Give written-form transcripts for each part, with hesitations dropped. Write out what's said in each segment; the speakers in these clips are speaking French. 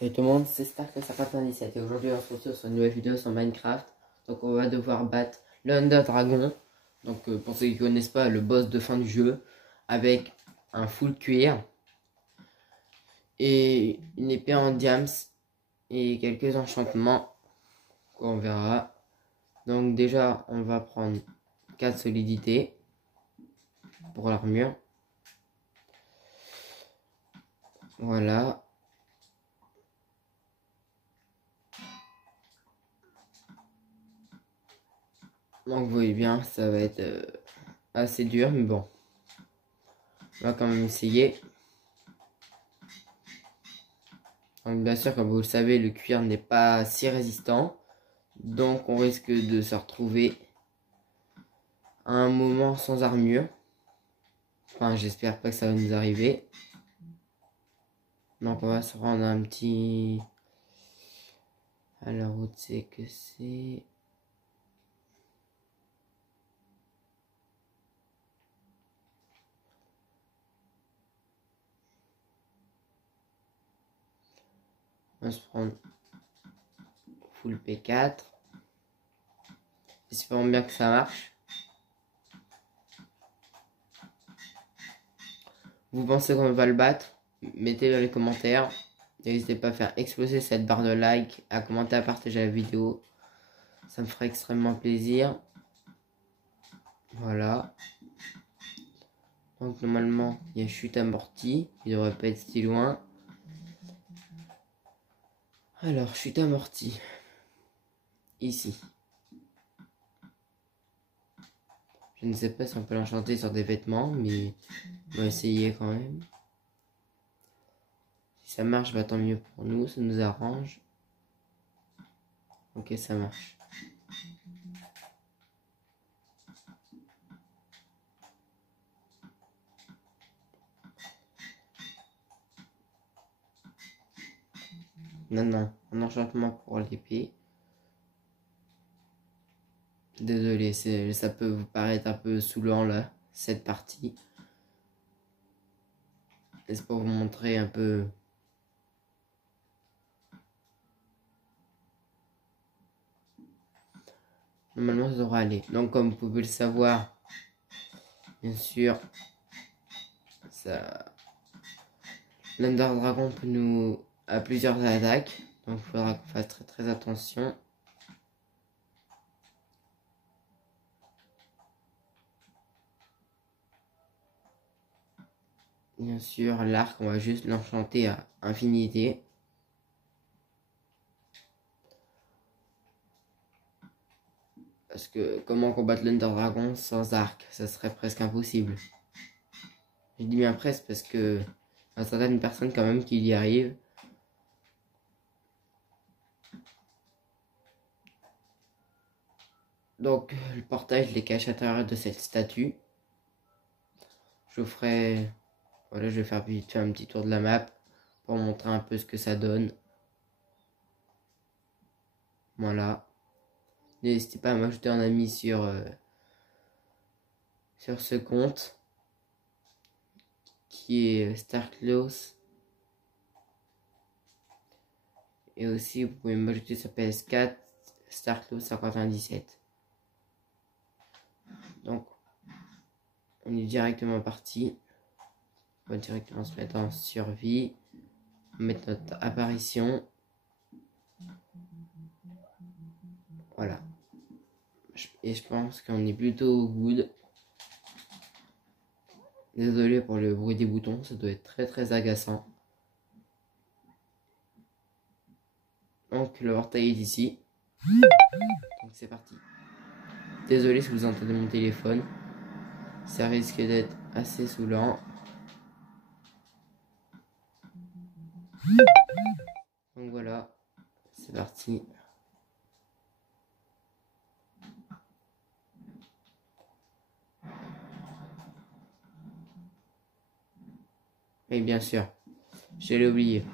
Salut tout le monde, c'est Stark97 et aujourd'hui on se retrouve sur une nouvelle vidéo sur Minecraft. Donc on va devoir battre l'Under Dragon. Donc pour ceux qui connaissent pas, le boss de fin du jeu, avec un full cuir et une épée en diams et quelques enchantements qu'on verra. Donc déjà on va prendre 4 solidités pour l'armure. Voilà. Donc vous voyez bien, ça va être assez dur, mais bon. On va quand même essayer. Donc bien sûr, comme vous le savez, le cuir n'est pas si résistant. Donc on risque de se retrouver à un moment sans armure. Enfin, j'espère pas que ça va nous arriver. Donc on va se rendre un petit... Alors où c'est que c'est... On va se prendre full P4. Espérons bien que ça marche. Vous pensez qu'on va le battre? Mettez dans les commentaires. N'hésitez pas à faire exploser cette barre de like, à commenter, à partager la vidéo. Ça me ferait extrêmement plaisir. Voilà. Donc normalement, il y a chute amortie. Il devrait pas être si loin. Alors, chute amortie. Ici. Je ne sais pas si on peut l'enchanter sur des vêtements, mais on va essayer quand même. Si ça marche, bah tant mieux pour nous, ça nous arrange. Ok, ça marche. Non, un enchantement pour l'épée. Désolé, ça peut vous paraître un peu saoulant là, cette partie. C'est pour vous montrer un peu... Normalement, ça devrait aller. Donc, comme vous pouvez le savoir, bien sûr, ça... l'Under Dragon peut nous... a plusieurs attaques. Donc, il faudra qu'on fasse très très attention. Bien sûr, l'arc, on va juste l'enchanter à infinité. Parce que comment combattre l'Under Dragon sans arc? Ça serait presque impossible. Je dis bien presque parce que il y a certaines personnes quand même qui y arrivent. Donc le portail, je les cache à l'intérieur de cette statue. Je vous ferai... Voilà, je vais faire vite fait un petit tour de la map pour montrer un peu ce que ça donne. Voilà. N'hésitez pas à m'ajouter un ami sur ce compte qui est Starklaus. Et aussi, vous pouvez m'ajouter sur PS4 Starklaus97. Donc, on est directement parti. On va directement se mettre en survie. On va mettre notre apparition. Voilà. Et je pense qu'on est plutôt good. Désolé pour le bruit des boutons, ça doit être très très agaçant. Donc le portail est ici. Donc c'est parti. Désolé si vous entendez mon téléphone. Ça risque d'être assez saoulant. Donc voilà, c'est parti. Et bien sûr, je l'ai oublié.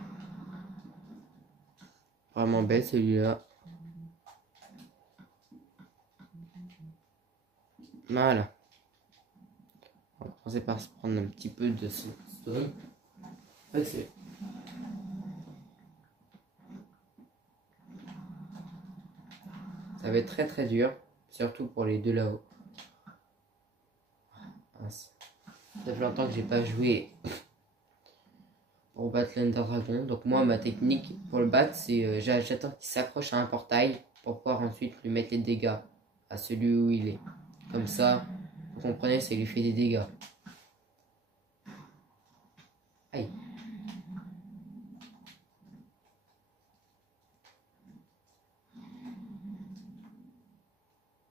Vraiment belle celui-là. Voilà. On va commencer par se prendre un petit peu de stone. Ça va être très très dur, surtout pour les deux là-haut. Ça fait longtemps que j'ai pas joué pour battre l'Ender Dragon. Donc moi, ma technique pour le battre, c'est j'attends qu'il s'accroche à un portail pour pouvoir ensuite lui mettre les dégâts à celui où il est. Comme ça, vous comprenez, ça lui fait des dégâts. Aïe.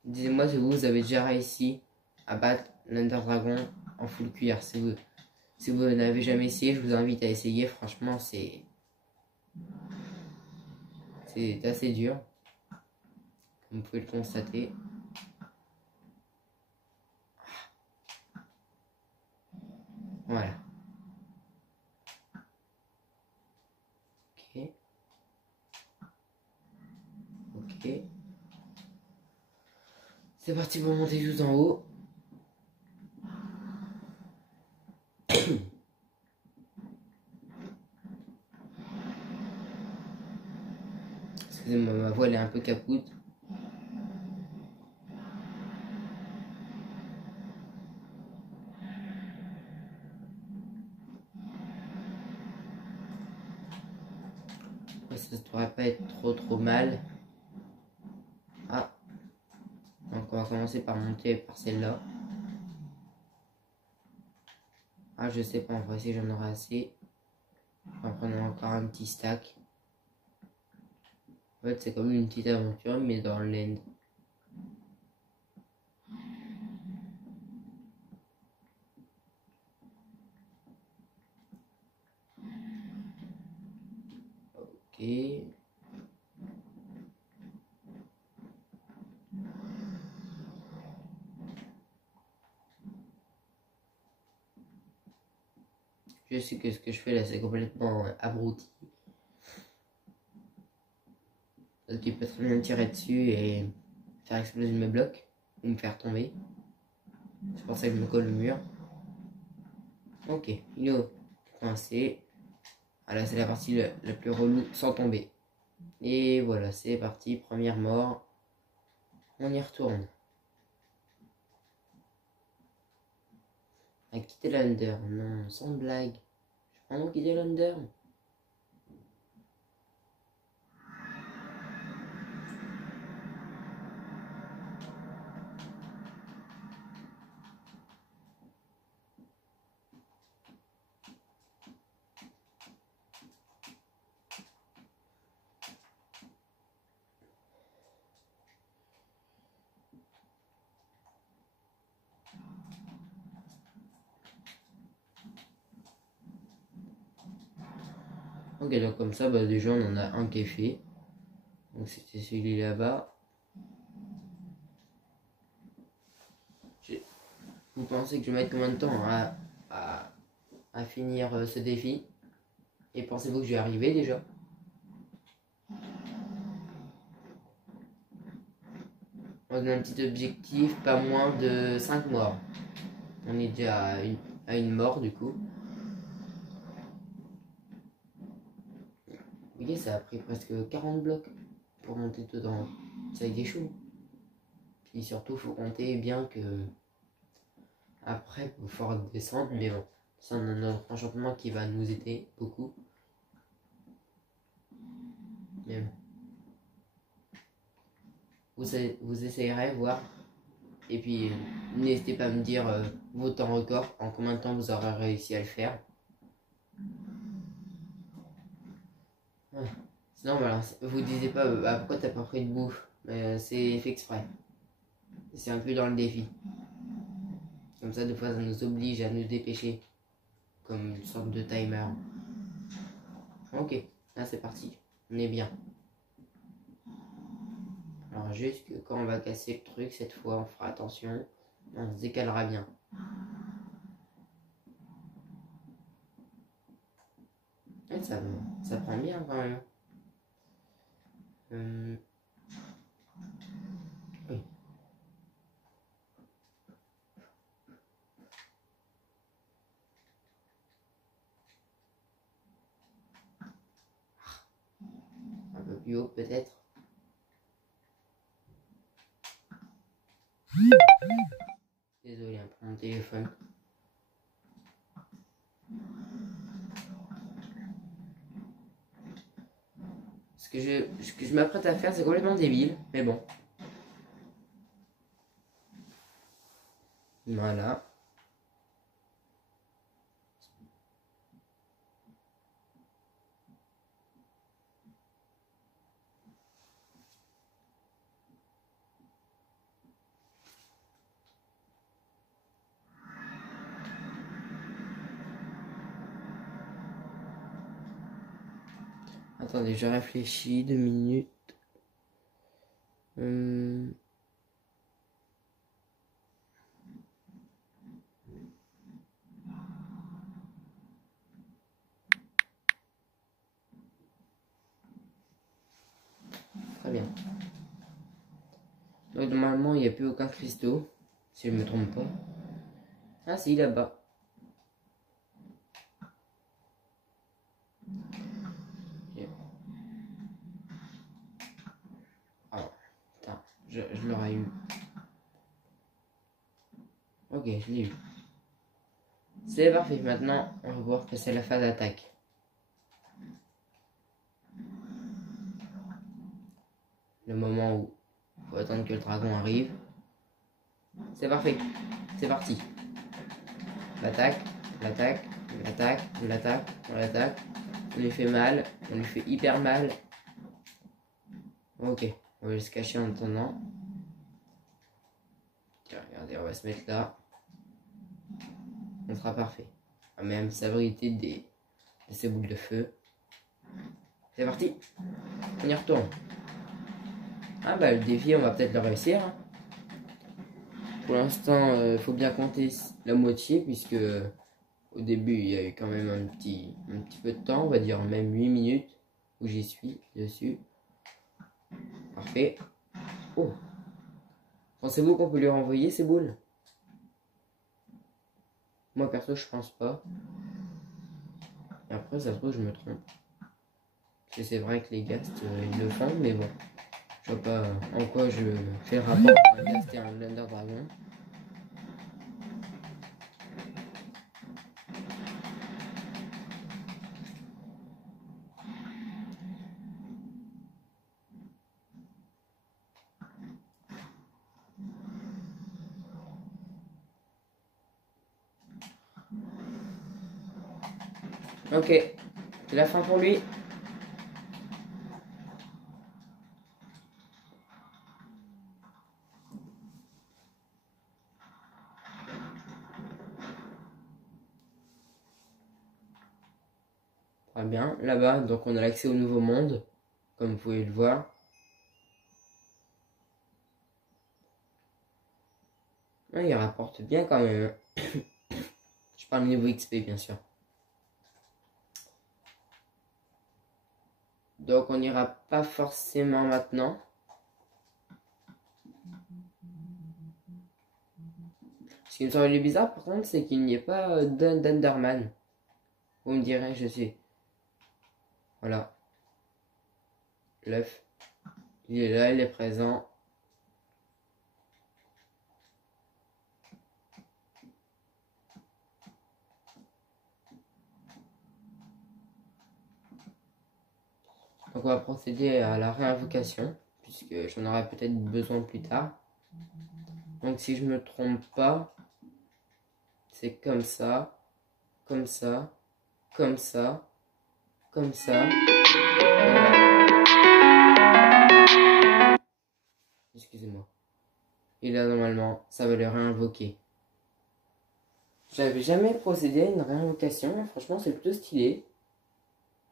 Dites-moi si vous avez déjà réussi à battre l'Ender Dragon en full cuir. Si vous n'avez jamais essayé, je vous invite à essayer. Franchement, c'est assez dur, comme vous pouvez le constater. Voilà. Ok. Ok. C'est parti pour monter tout en haut. Excusez-moi, ma voix elle est un peu capoute. Ça ne devrait pas être trop mal. Ah. Donc on va commencer par monter par celle-là. Ah, je sais pas, on va essayer, j'en aurai assez. On va prendre encore un petit stack. En fait, c'est comme une petite aventure, mais dans l'end. Ok. Je sais que ce que je fais là, c'est complètement abruti. Parce qu'il peut très bien me tirer dessus et faire exploser mes blocs. Ou me faire tomber. C'est pour ça que je me colle au mur. Ok, il est coincé. Voilà, c'est la partie la plus relou sans tomber. Et voilà, c'est parti, première mort. On y retourne. À quitter l'under. Non, sans blague. Je prends donc quitter l'under. Ok, donc comme ça, bah, déjà on en a un qui est fait. Donc c'était celui là-bas. Vous pensez que je vais mettre combien de temps à finir ce défi? Et pensez-vous que je vais arriver déjà? On a un petit objectif, pas moins de 5 morts. On est déjà à une mort du coup. Vous voyez, ça a pris presque 40 blocs pour monter tout en haut. Ça a été chaud. Puis surtout, faut compter bien que après, il faut descendre, mais bon, c'est un autre enchantement qui va nous aider beaucoup. Mais bon. Vous essayerez, voir. Et puis, n'hésitez pas à me dire vos temps records, en combien de temps vous aurez réussi à le faire. Ouais. Sinon, voilà, vous disiez pas pourquoi t'as pas pris de bouffe. Mais c'est fait exprès. C'est un peu dans le défi. Comme ça, des fois, ça nous oblige à nous dépêcher. Comme une sorte de timer. Ok, là c'est parti. On est bien. Alors juste que quand on va casser le truc, cette fois, on fera attention. On se décalera bien. Et ça prend bien quand même. Oui. Un peu plus haut peut-être. Désolé hein, pour mon téléphone. Ce que je m'apprête à faire, c'est complètement débile, mais bon. Voilà. Attendez, je réfléchis 2 minutes. Très bien. Donc normalement, il n'y a plus aucun cristaux, si je ne me trompe pas. Ah si, là-bas. Okay. Oh, putain, je l'aurais eu. Ok, je l'ai eu. C'est parfait, maintenant on va voir que c'est la phase d'attaque. Le moment où il faut attendre que le dragon arrive. C'est parfait, c'est parti. L'attaque, l'attaque, l'attaque, l'attaque, on l'attaque. On lui fait mal, on lui fait hyper mal. Ok, on va se cacher en attendant. Tiens, regardez, on va se mettre là. On sera parfait. On va même s'abriter de ces boules de feu. C'est parti. On y retourne. Ah bah le défi, on va peut-être le réussir. Pour l'instant, il faut bien compter la moitié, puisque au début, il y a eu quand même un petit peu de temps, on va dire même 8 minutes, où j'y suis dessus. Parfait. Oh. Pensez-vous qu'on peut lui renvoyer ces boules? Moi perso, je pense pas. Et après, ça se trouve, je me trompe. Parce que c'est vrai que les ghasts, ils le font, mais bon. Je vois pas en quoi je fais le rapport entre un ghast et un Ender Dragon. Ok, c'est la fin pour lui. Très bien, là-bas, donc on a l'accès au nouveau monde, comme vous pouvez le voir. Ouais, il rapporte bien quand même. Je parle niveau XP, bien sûr. Donc on n'ira pas forcément maintenant. Ce qui me semble bizarre par contre, c'est qu'il n'y ait pas d'Enderman. Vous me direz, je sais. Voilà. L'œuf. Il est là, il est présent. Donc on va procéder à la réinvocation, puisque j'en aurai peut-être besoin plus tard. Donc si je me trompe pas, c'est comme ça, comme ça, comme ça, comme ça. Excusez-moi. Et là normalement, ça va le réinvoquer. J'avais jamais procédé à une réinvocation, franchement c'est plutôt stylé.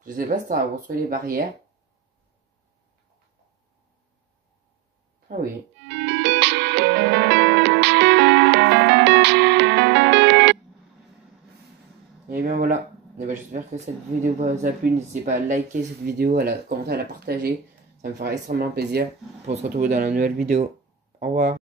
Je sais pas si ça a construit les barrières. Ah oui. Et bien voilà. Et bien, j'espère que cette vidéo vous a plu. N'hésitez pas à liker cette vidéo, à la commenter, à la partager. Ça me fera extrêmement plaisir. Pour se retrouver dans la nouvelle vidéo. Au revoir.